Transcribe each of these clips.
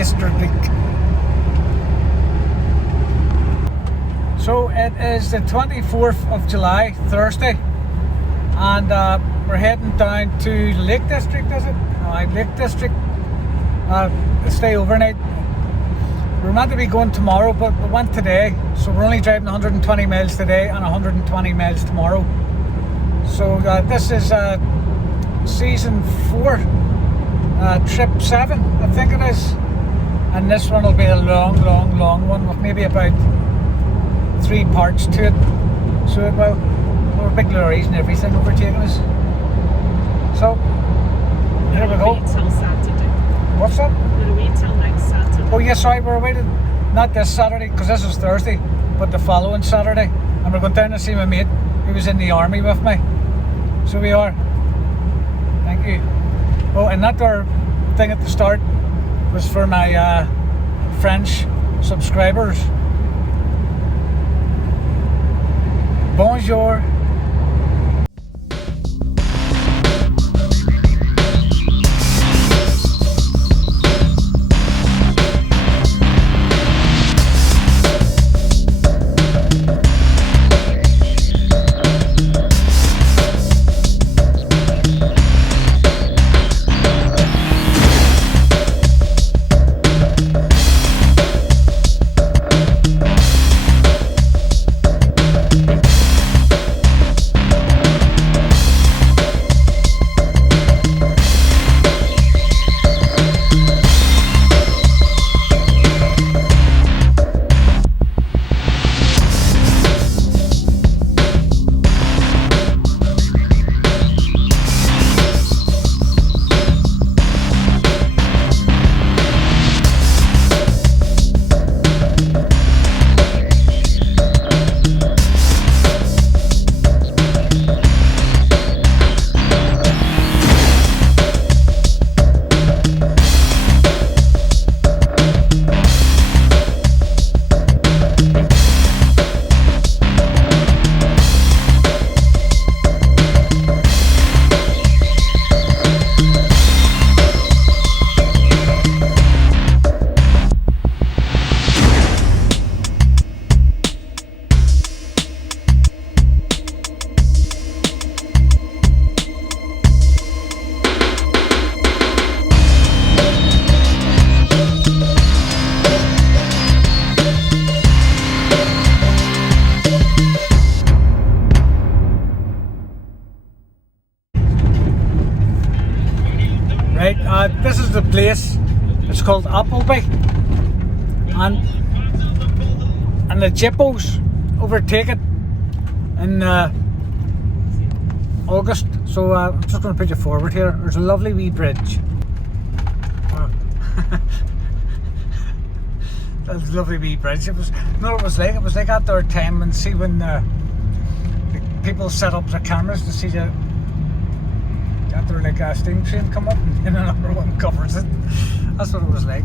District. So it is the 24th of July, Thursday, and we're heading down to Lake District, is it? Lake District. Stay overnight. We're meant to be going tomorrow, but we went today, so we're only driving 120 miles today and 120 miles tomorrow. So this is season 4, trip 7, I think it is, and this one will be a long one with maybe about 3 parts to it. So it will. There were big lorries and everything overtaking us. So here we go. Wait till Saturday. What's that? We'll wait till next Saturday. Oh yeah, sorry, we're waiting. Not this Saturday, because this is Thursday, but the following Saturday. And we're going down to see my mate who was in the army with me. So we are. Thank you. Oh, and that our thing at the start was for my French subscribers. Bonjour. Right, this is the place. It's called Appleby, and the Jippos overtake it in August. So I'm just going to put you forward here. There's a lovely wee bridge. That's a lovely wee bridge. It was, you know what it was like? It was like at their time and see when the people set up their cameras to see the after like a steam train come up and then another one covers it. That's what it was like.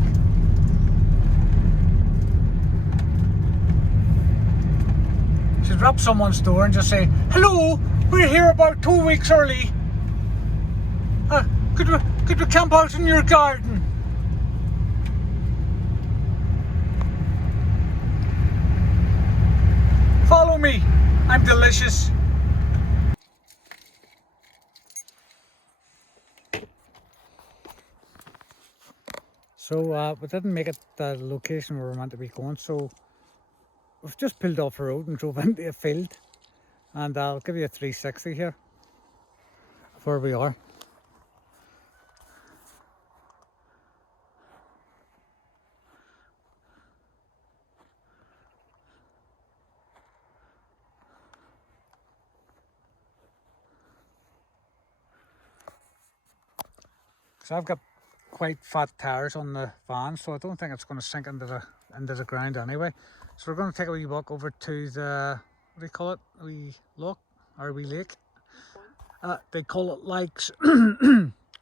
Should rap someone's door and just say, "Hello, we're here about 2 weeks early. Could we camp out in your garden?" Follow me, I'm delicious. So we didn't make it the location we were meant to be going, so we've just pulled off the road and drove into a field, and I'll give you a 360 here of where we are. So I've got quite fat tires on the van, so I don't think it's going to sink into the ground anyway. So we're going to take a wee walk over to the, what do you call it, a wee loch or a wee lake. They call it lakes.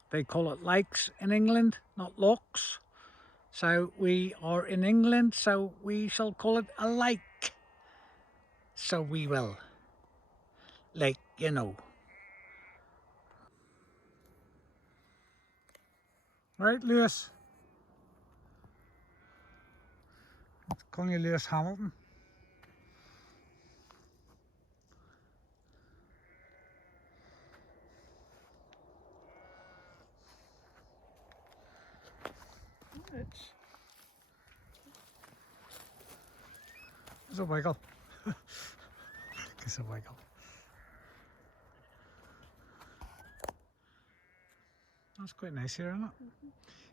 They call it lakes in England, not lochs. So we are in England, so we shall call it a lake. So we will, like, you know. Right, Lewis? Calling you Lewis Hamilton. There's a wiggle. It's a wiggle. That's quite nice here, isn't it?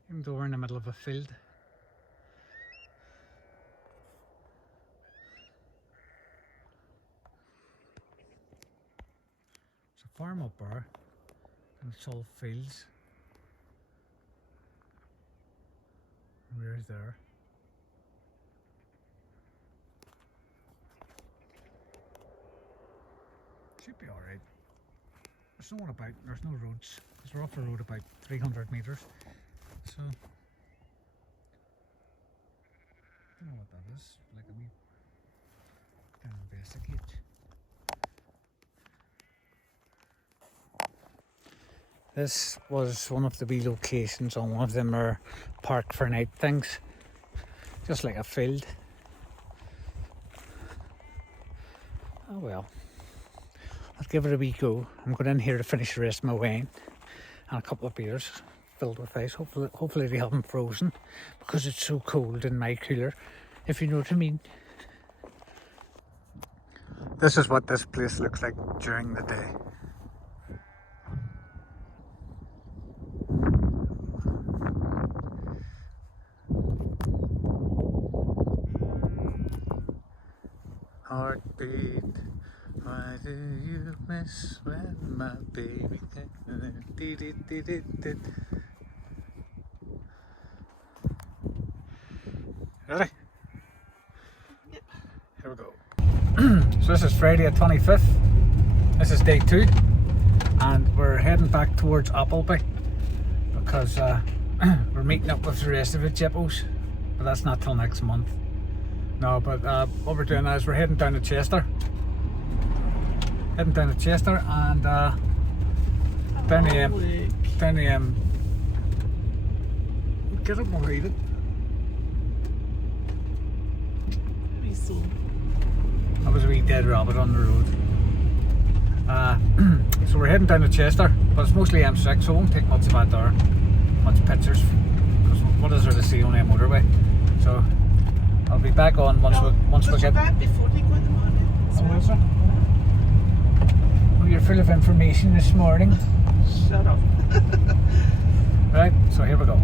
Even though we're in the middle of a field. It's a farm up there, and it's all fields. Where's there? Should be alright. There's no one about, there's no roads. Because we're off the road about 300 metres. So, I don't know what that is. Like a wee, can investigate. This was one of the wee locations on one of them are park for night things. Just like a field. Oh well. I'll give it a wee go. I'm going in here to finish the rest of my wine and a couple of beers filled with ice. Hopefully they haven't frozen because it's so cold in my cooler, if you know what I mean. This is what this place looks like during the day. Heartbeat, why do you mess with my baby? Ready? Yep. Here we go. So this is Friday the 25th. This is day 2. And we're heading back towards Appleby because we're meeting up with the rest of the Jippos. But that's not till next month. No, but what we're doing is we're heading down to Chester. And down the get up and read it. That was a wee dead rabbit on the road. So we're heading down to Chester, but it's mostly M6, so it won't take much of that there. Much pictures, because what is there to see? Only a motorway. So I'll be back on once we get. Back before they go in the morning. Oh, is it? Oh, you're full of information this morning. Shut up. Right, so here we go.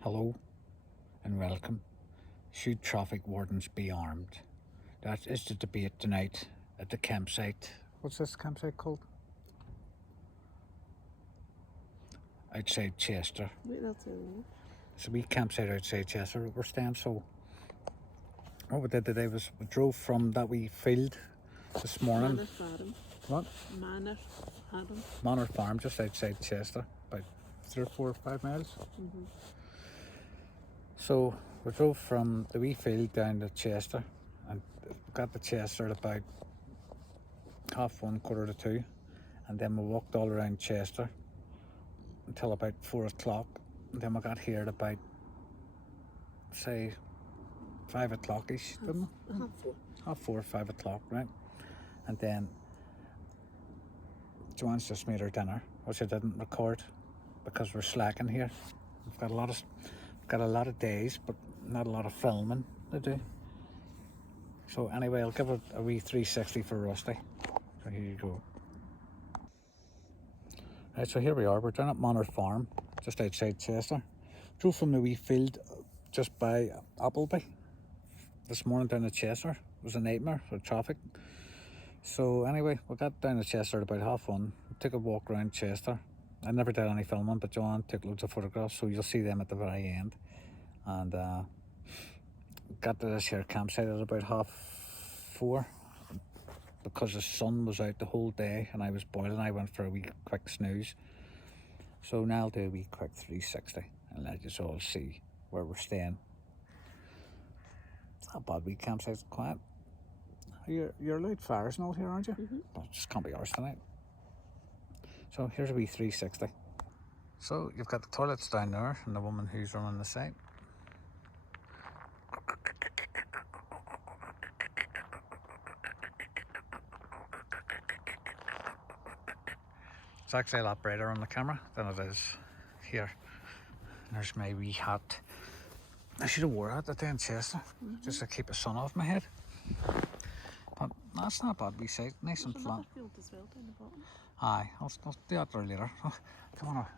Hello and welcome. Should traffic wardens be armed? That is the debate tonight at the campsite. What's this campsite called? outside Chester. Wait, that's it. It's a wee campsite outside Chester that we're staying. So what we did today was we drove from that wee field this morning. Manor Farm. What? Manor Farm. Manor Farm, just outside Chester, about 3 or 4 or 5 miles. So we drove from the wee field down to Chester, and got to Chester at about 1:30, 1:45, and then we walked all around Chester until about 4 o'clock. And then we got here at about, say, 5 o'clock-ish, didn't we? 4:30, 5 o'clock, right? And then Joanne's just made her dinner, which I didn't record because we're slacking here. We've got a lot of days, but not a lot of filming to do. So anyway, I'll give it a wee 360 for Rusty. So here you go. Right, so here we are. We're down at Manor Farm, just outside Chester. Drove from the wee field just by Appleby this morning down to Chester. It was a nightmare for traffic. So anyway, we got down to Chester at about 1:30. Took a walk around Chester. I never did any filming, but Joanne took loads of photographs, so you'll see them at the very end. And got to this here campsite at about 4:30 because the sun was out the whole day and I was boiling. I went for a wee quick snooze. So now I'll do a wee quick 360 and let you all see where we're staying. It's not a bad wee campsite, it's quiet. You're allowed fires and all here, aren't you? Well, it just can't be ours tonight. So here's a wee 360. So you've got the toilets down there and the woman who's running the site. It's actually a lot brighter on the camera than it is here. And there's my wee hat. I should have wore that that day in Chester, just to keep the sun off my head. But that's not a bad wee site, nice and flat. Field as well down the bottom. Aye, I'll do that there later. I don't want to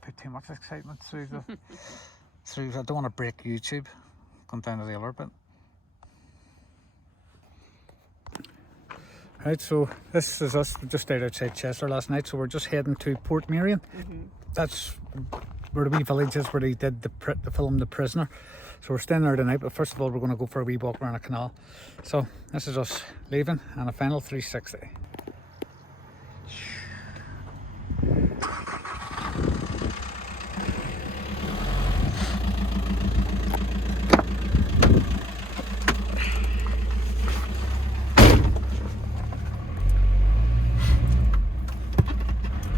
put too much excitement through the I don't want to break YouTube going down to the other bit. Right, so this is us just out outside Chester last night, so we're just heading to Portmeirion. That's where the wee village is where they did the film The Prisoner. So we're staying there tonight, but first of all we're going to go for a wee walk around a canal. So this is us leaving and a final 360.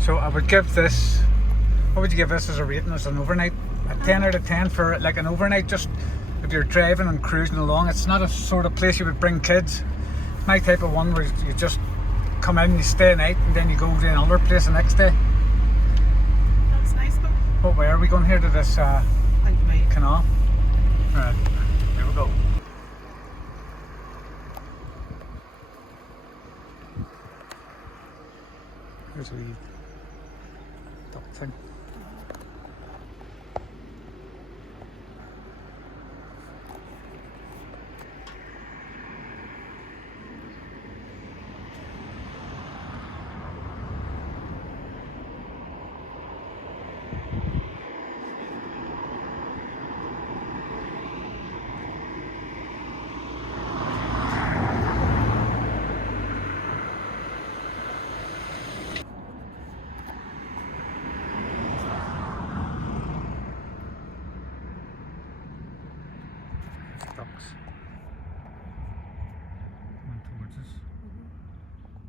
So I would give this, what would you give this as a rating as an overnight? A 10 out of 10 for like an overnight, just if you're driving and cruising along. It's not a sort of place you would bring kids. It's my type of one where you just come in, you stay a night, and then you go to another place the next day. That's nice though. What way are we going here to this canal? Right, here we go. There's a wee duck thing. Ducks. Coming towards us.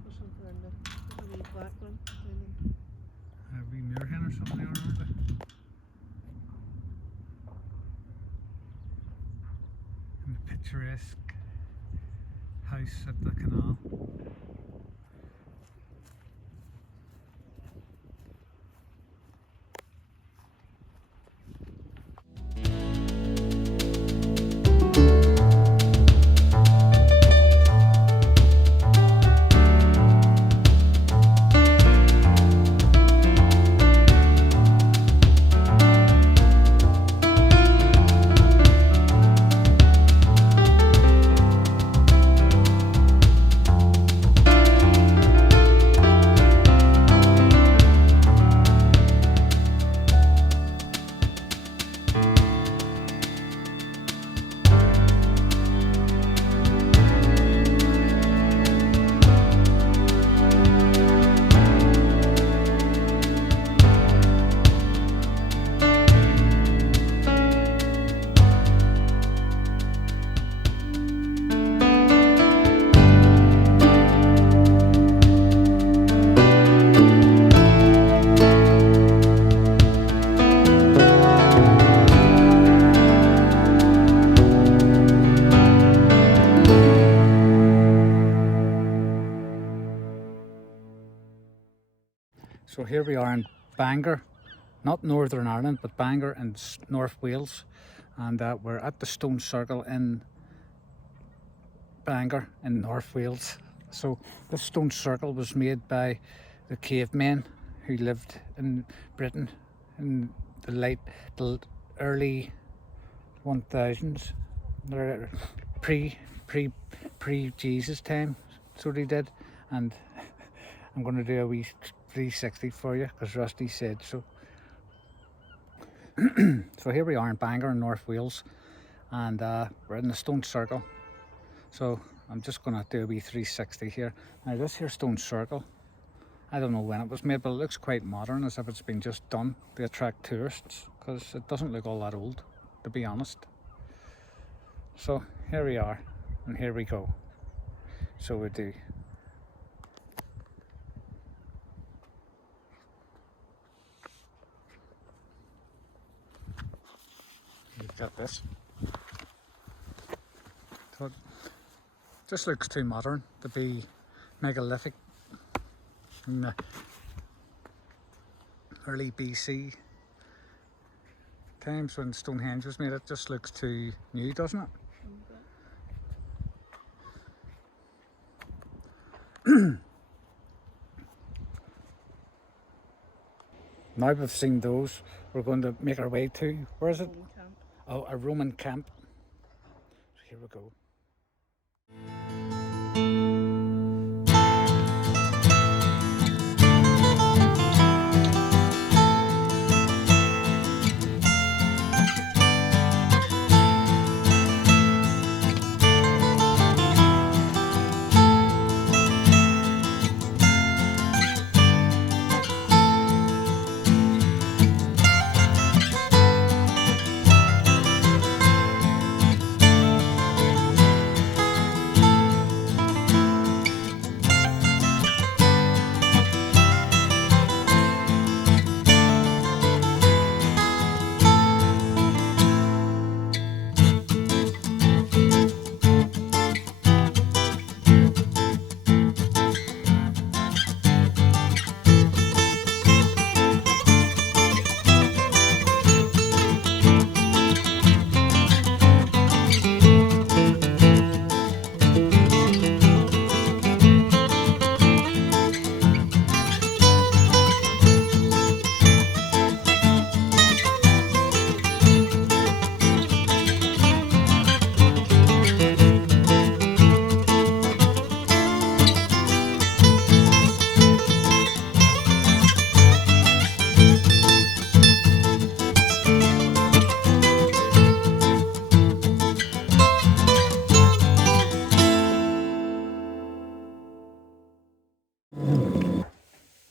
There's something in there. A wee black one. A wee moorhen or something there, aren't they? And the picturesque house at the canal. So here we are in Bangor, not Northern Ireland, but Bangor in North Wales, and we're at the Stone Circle in Bangor in North Wales. So this Stone Circle was made by the cavemen who lived in Britain in the early 1000s, pre Jesus time. So they did, and I'm going to do a wee 360 for you because Rusty said so. So here we are in Bangor in North Wales, and we're in the Stone Circle. So I'm just going to do a wee 360 here. Now this here Stone Circle, I don't know when it was made, but it looks quite modern, as if it's been just done to attract tourists, because it doesn't look all that old, to be honest. So here we are, and here we go. So we do. You've got this. So it just looks too modern to be megalithic in the early BC times when Stonehenge was made. It just looks too new, doesn't it? Now we've seen those, we're going to make our way to, where is it? Oh, a Roman camp. So here we go.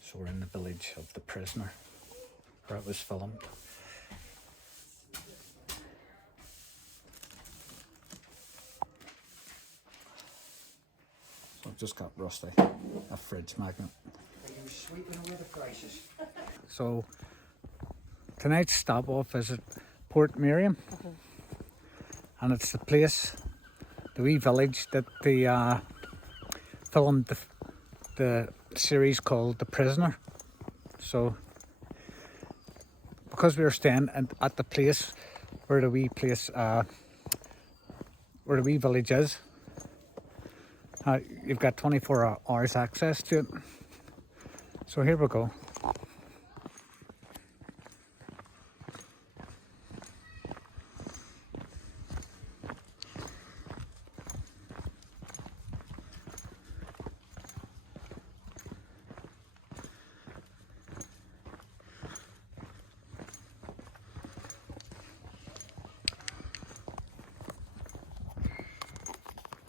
So we're in the village of the Prisoner, where it was filmed. So I've just got Rusty, a fridge magnet. Are you sweeping away the prices? So tonight's stop off is at Port Miriam, and it's the place, the wee village that they filmed the series called The Prisoner. So because we were staying at the place where the wee place where the wee village is, you've got 24 hours access to it. So here we go.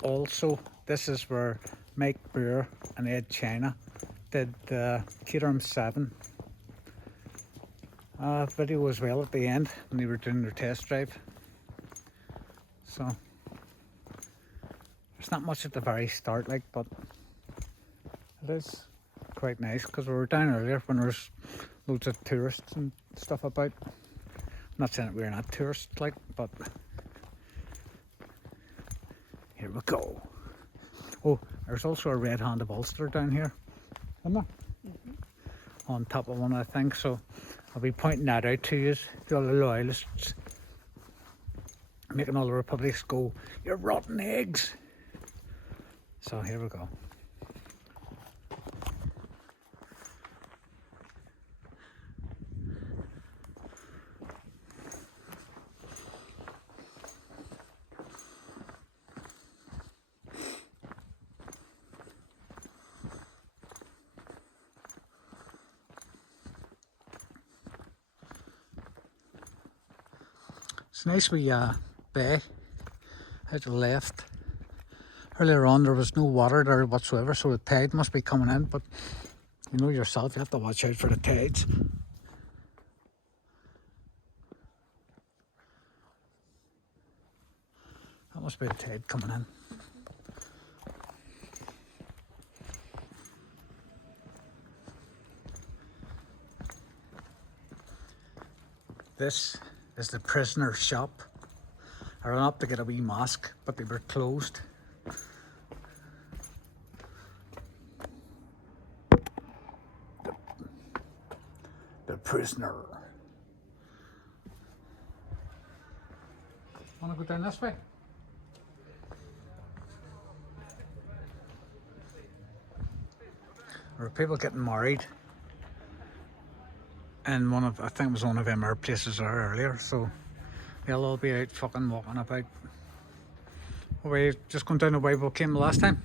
Also, this is where Mike Brewer and Ed China did the Caterham 7 video as well at the end when they were doing their test drive. So there's not much at the very start, like, but it is quite nice because we were down earlier when there's loads of tourists and stuff about. I'm not saying that we're not tourists, like, but here we go. Oh, there's also a red-handed Ulster down here, isn't there? on top of one, I think. So I'll be pointing that out to you, to all the loyalists, making all the Republics go, "You're rotten eggs." So here we go. It's a nice wee bay out to the left. Earlier on there was no water there whatsoever, so the tide must be coming in, but you know yourself, you have to watch out for the tides. That must be the tide coming in. This is the prisoner's shop. I ran up to get a wee mask, but they were closed. The prisoner. Wanna go down this way? There were people getting married in one of, I think it was one of them our places there earlier, so they'll all be out fucking walking about. Are we just going down the way we came the last time?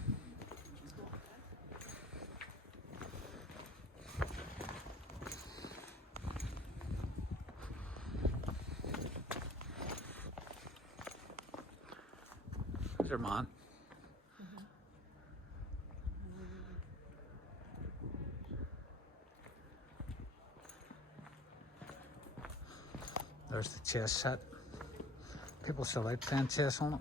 There's your man. There's the chess set. People still out playing chess on it.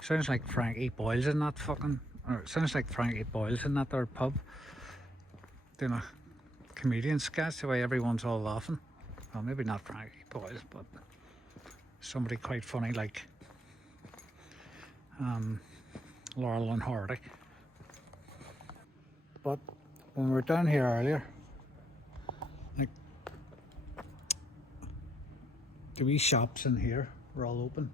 Sounds like Frankie Boyle's in that fucking, or it sounds like Frankie Boyle's in that there pub doing a comedian sketch, the way everyone's all laughing. Well, maybe not Frankie Boyle's, but somebody quite funny like Laurel and Hardy. But when we were down here earlier, like the wee shops in here were all open.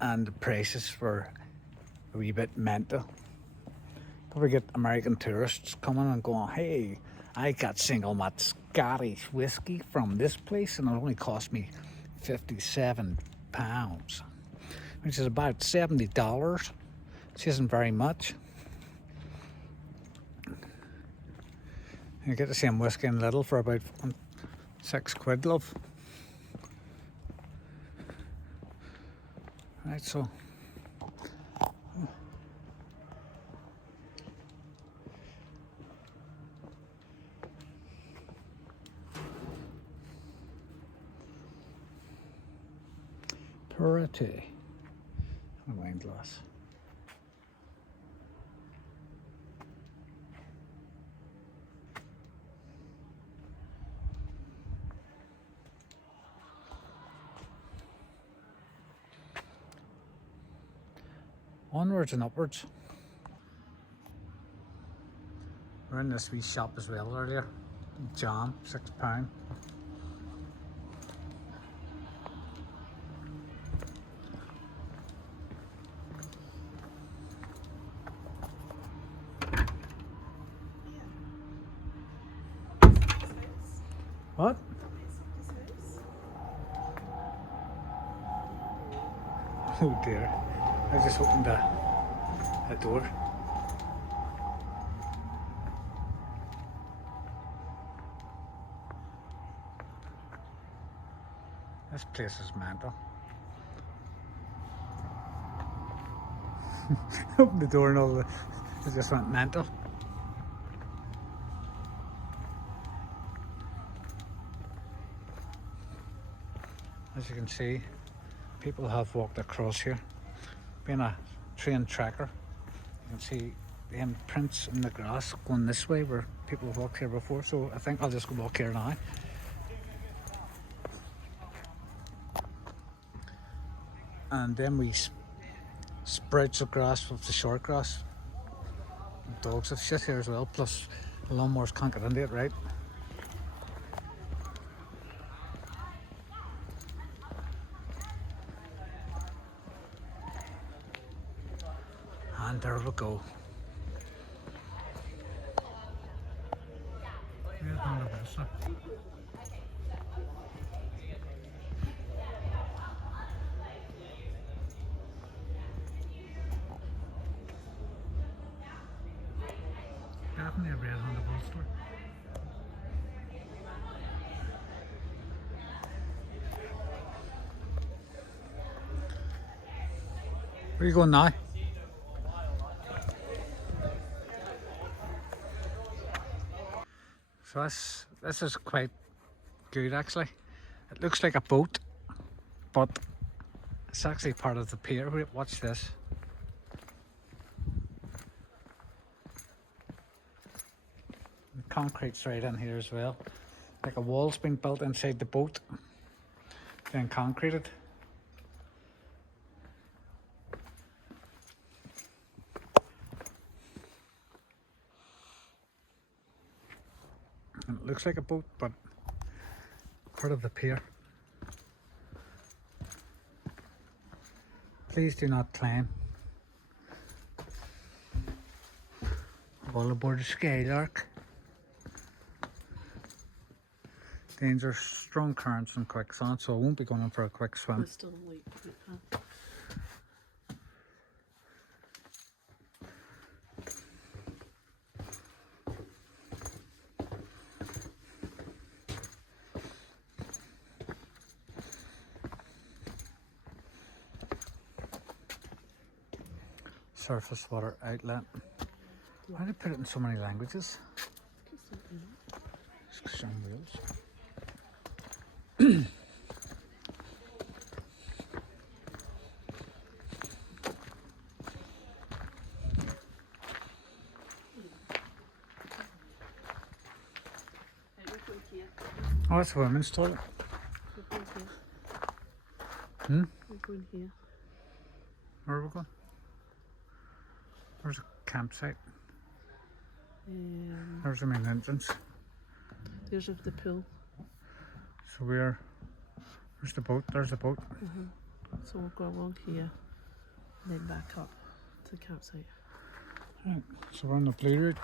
And the prices were a wee bit mental. We get American tourists coming and going, "Hey, I got single malt Scottish whiskey from this place and it only cost me £57, which is about $70, which isn't very much." You get the same whiskey in Lidl for about £6, love. Right, so pretty. A wine glass. Onwards and upwards. We're in this wee shop as well earlier. Jam, £6. What? Oh dear. I just opened a door. This place is mental. Open the door and all it just went mental. As you can see, people have walked across here. Being a train tracker, you can see the imprints in the grass going this way where people have walked here before, so I think I'll just go walk here now. And then we sprouts of grass with the short grass. Dogs have shit here as well, plus the lawnmowers can't get into it, right? And there we go. Definitely a red Honda Bull. Where are you going now? So this is quite good actually. It looks like a boat, but it's actually part of the pier. Wait, watch this. The concrete's right in here as well. Like a wall's been built inside the boat, then concreted. And it looks like a boat, but part of the pier. Please do not climb. All aboard the Skylark. Danger, strong currents and quicksand, so I won't be going in for a quick swim. It's still late. Huh? Surface water outlet. Why did they put it in so many languages? It's some wheels. Oh, it's a women's toilet. We're going here. Where are we going? There's a campsite. There's the main entrance. There's the pool. So there's the boat, there's the boat. So we'll go along here and then back up to the campsite. Right, so we're on the blue route.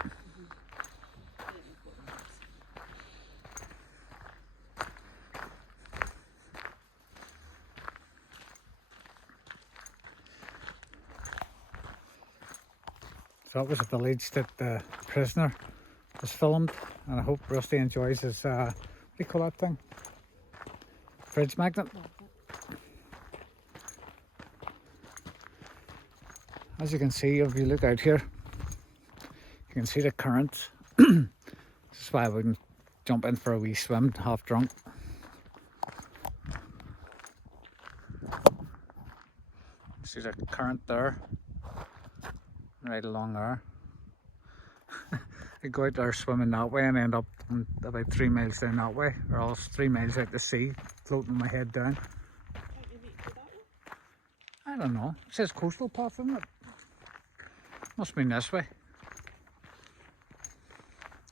So that was a village that the prisoner was filmed, and I hope Rusty enjoys his, what do you call that thing? Fridge magnet. As you can see, if you look out here, you can see the currents. This is why I wouldn't jump in for a wee swim, half drunk. See the current there, right along there. I go out there swimming that way and end up about 3 miles down that way, or else 3 miles out to sea, floating my head down. I don't know. It says coastal path, isn't it? Must be this way.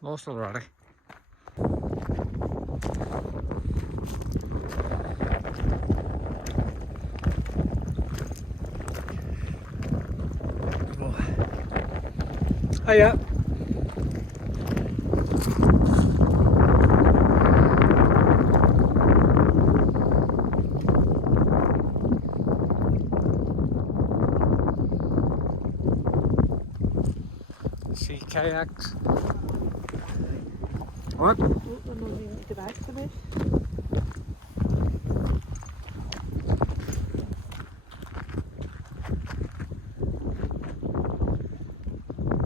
Lost already. Oh yeah. See kayaks. What? Oh, I'm not even to go back to this.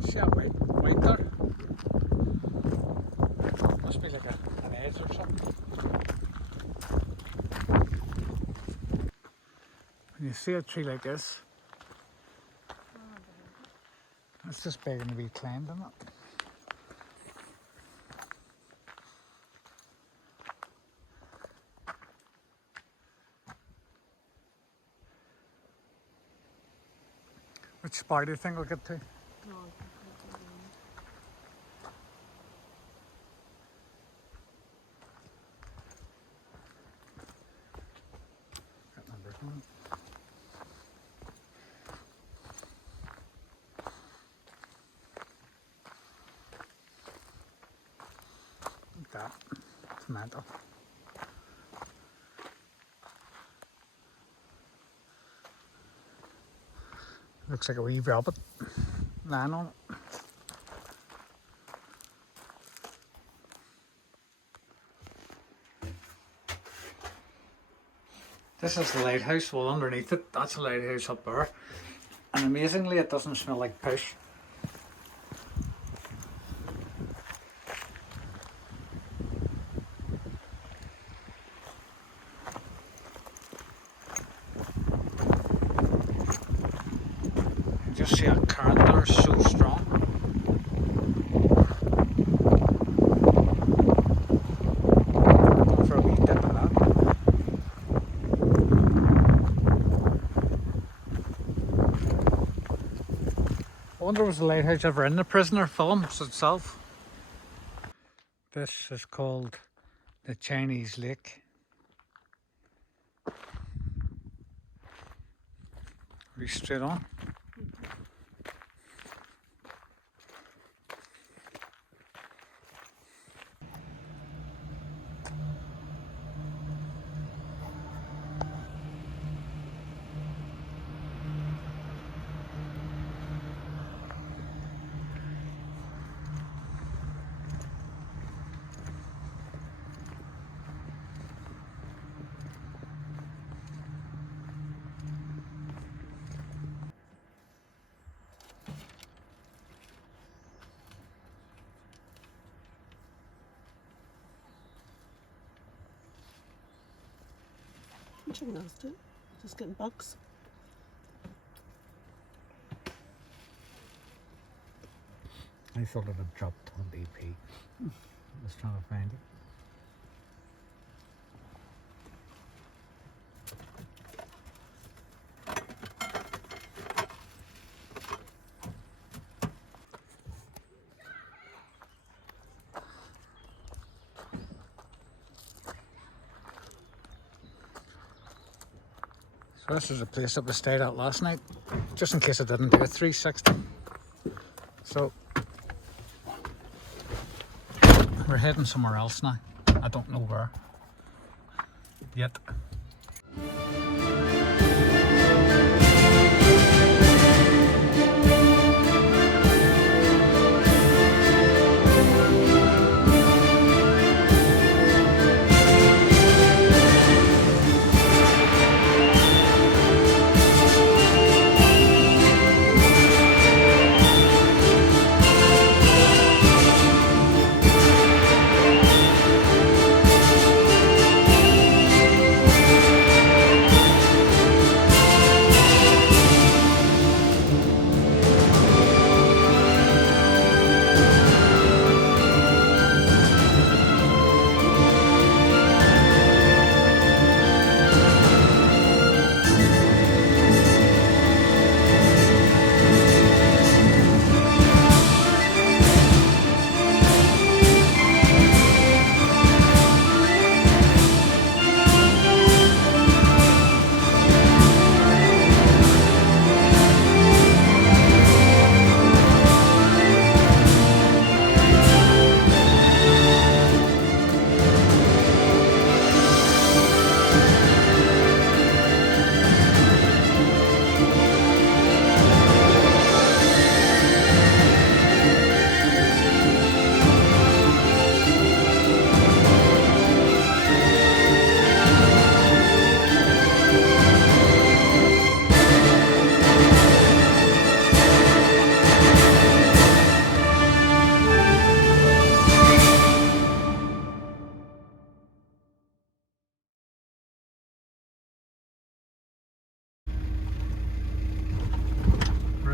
See that white there? Must be like an edge or something. When you see a tree like this, it's just begging to be climbed, isn't it? Which spot do you think we'll get to? Got numbers on it. Like that. It's mental. Looks like a wee rabbit lying on it. This is the lighthouse. Well, underneath it, that's the lighthouse up there. And amazingly, it doesn't smell like push. You just see a current there so strong. Going for a wee dip in that. I wonder was the lighthouse ever in the Prisoner films itself. This is called the Chinese Lake. Are we straight on? I'm checking those too. Just getting bugs. I thought it had dropped 20p. I was trying to find it. So this is a place that we stayed at last night, just in case I didn't do a 360. So we're heading somewhere else now. I don't know where yet.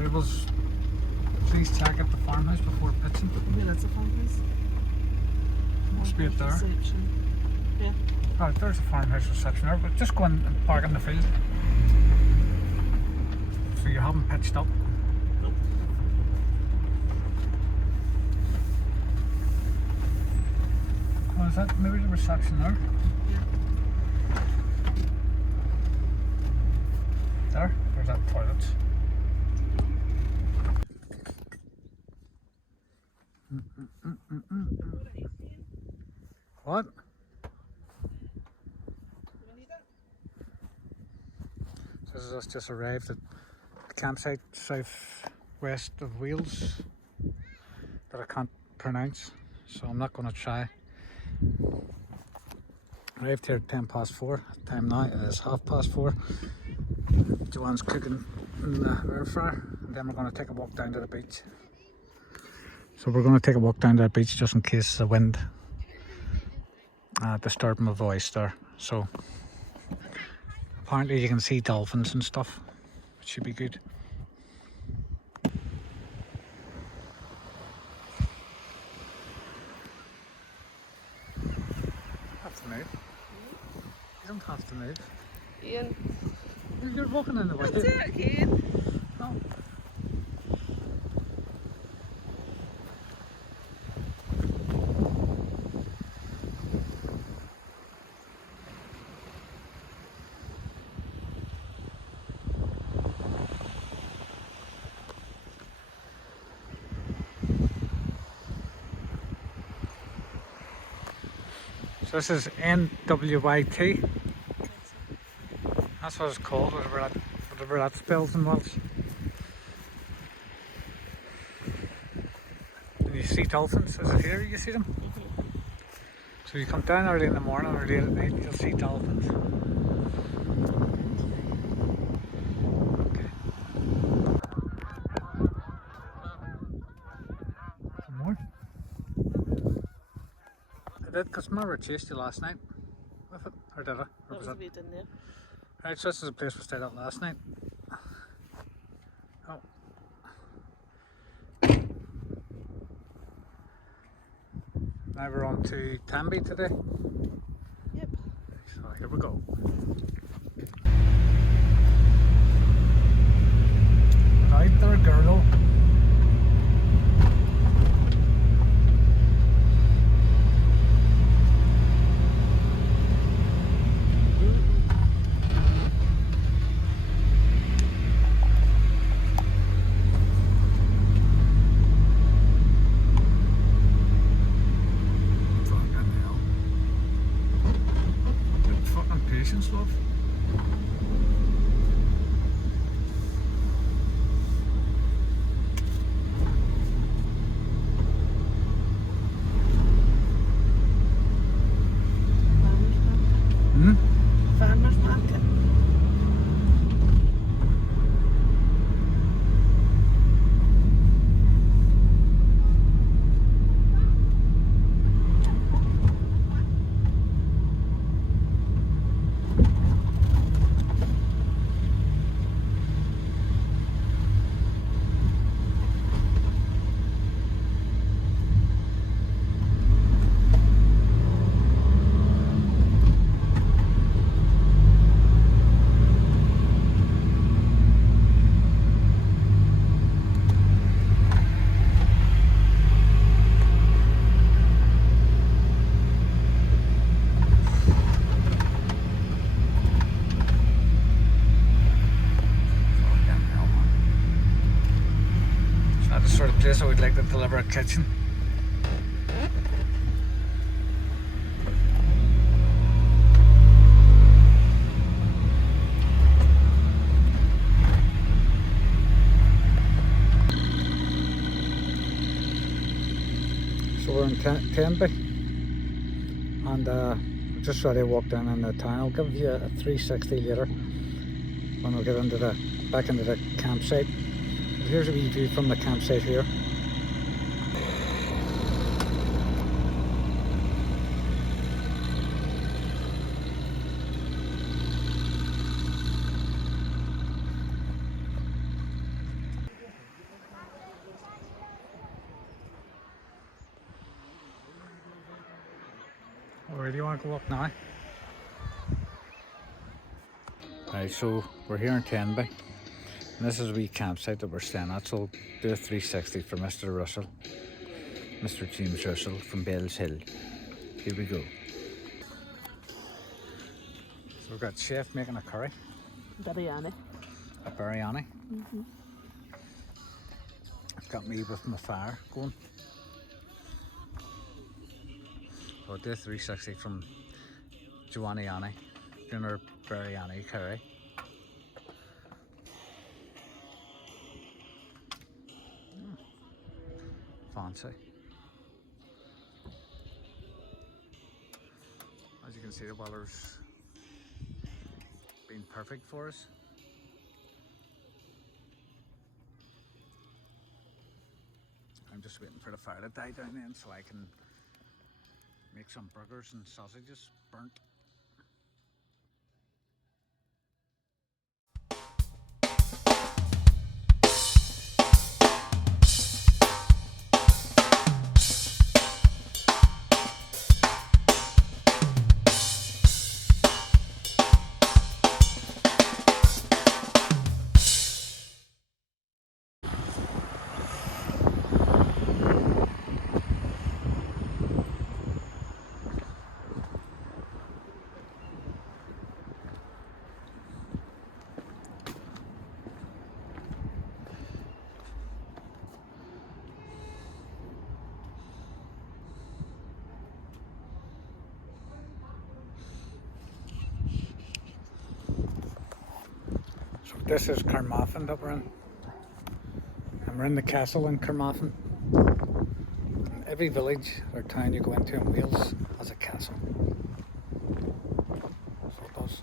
valuables, please check at the farmhouse before pitching. Where is the farmhouse? Must be it there. Reception. Yeah. Oh, there's a farmhouse reception there, but just go in and park in the field. So you haven't pitched up. Nope. Oh, is that maybe the reception there? Yeah. There? There's that toilet. What? So this is us just arrived at the campsite southwest of Wales that I can't pronounce, so I'm not going to try. Arrived here at 4:10. Time now is 4:30. Joanne's cooking in the air fryer, and then we're going to take a walk down to the beach. So we're going to take a walk down to the beach just in case the wind disturbed my voice there. So apparently you can see dolphins and stuff, which should be good. Have to move. You don't have to move. Ian. You're walking in the way. That's it, Ian. No. So this is NWYT. That's what it's called, whatever that spells in Welsh. And you see dolphins, is it here you see them? So you come down early in the morning or late at night, you'll see dolphins. Okay. Some more? I did, because remember I chased you last night with it, or did I? Or What was it? the bed in there? Right, so this is a place we stayed at last night. Oh. Now we're on to Tamby today. Yep. So here we go. Right there, girl. Patience, love. Farmers market. Sort of place I would like to deliver a kitchen. So we're in Tenby and we're just ready to walk down in the town. I'll give you a 360 later when we get into back into the campsite. Here's a wee view from the campsite here. where do you want to go up now? Right, so we're here in Tenby. And this is a wee campsite that we're staying at, so we'll do a 360 for Mr. Russell. Mr. James Russell from Bells Hill. Here we go. So we've got chef making a curry. Biryani. A biryani. I've got me with my fire going. So I'll do a 360 from Joanny Annie, doing her biryani curry. Fancy. As you can see, the weather's been perfect for us. I'm just waiting for the fire to die down then so I can make some burgers and sausages burnt. So this is Carmarthen that we're in. And we're in the castle in Carmarthen. And every village or town you go into in Wales has a castle. So it does.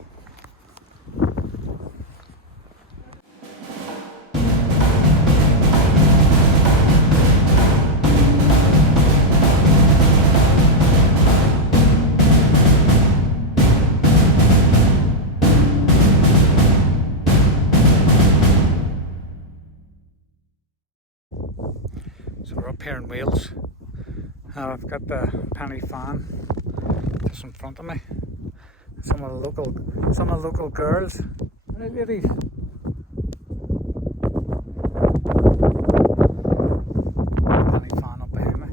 So we're up here in Wales. I've got the penny fan just in front of me. Some of the local girls. Right, ladies. Penny fan up behind me.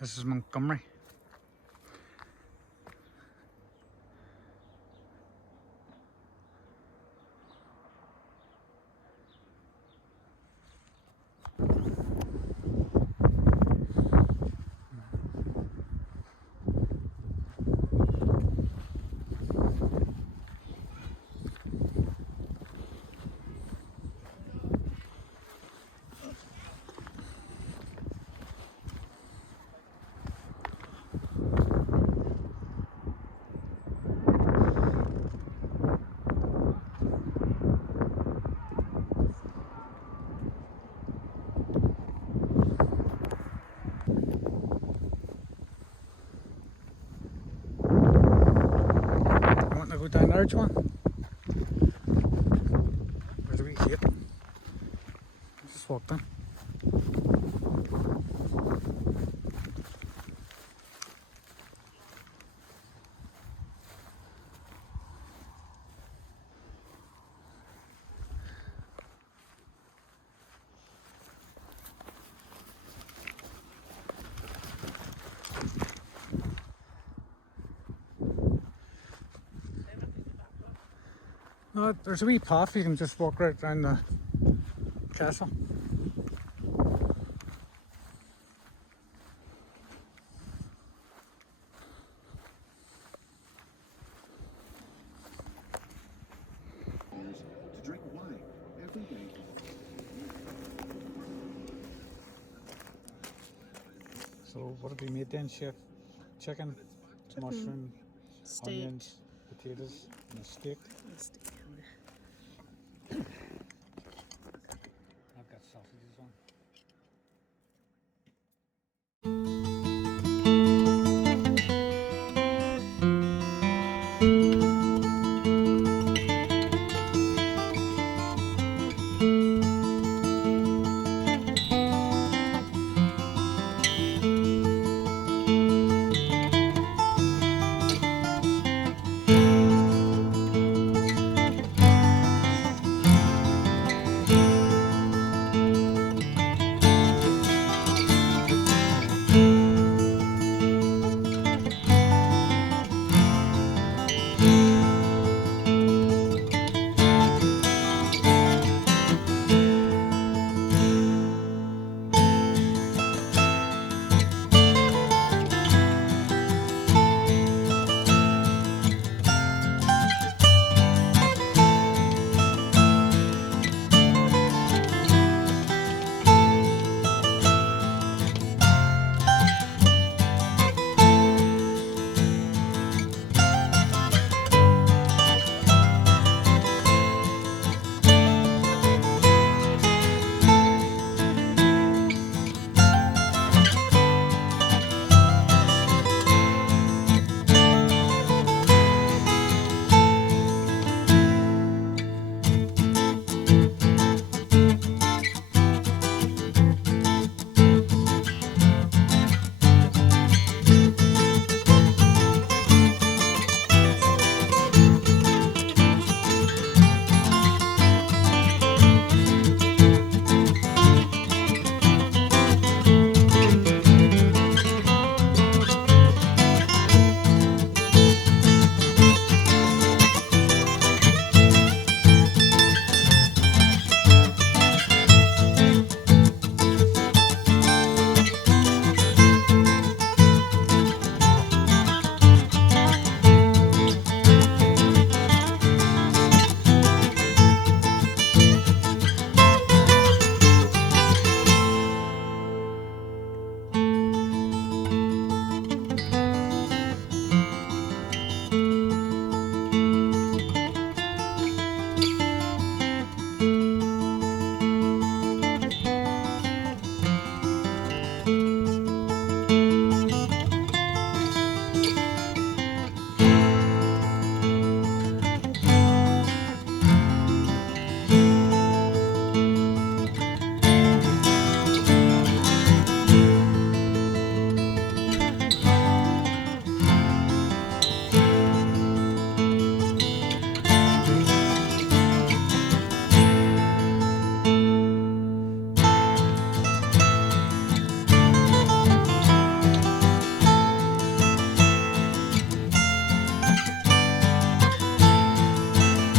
This is Montgomery. large one. Where's the wee gate? Just walked in. No, there's a wee path you can just walk right around the castle. To drink wine every day. So what have we made then, chef? Chicken, mushroom, Steak. onions, potatoes, and a steak.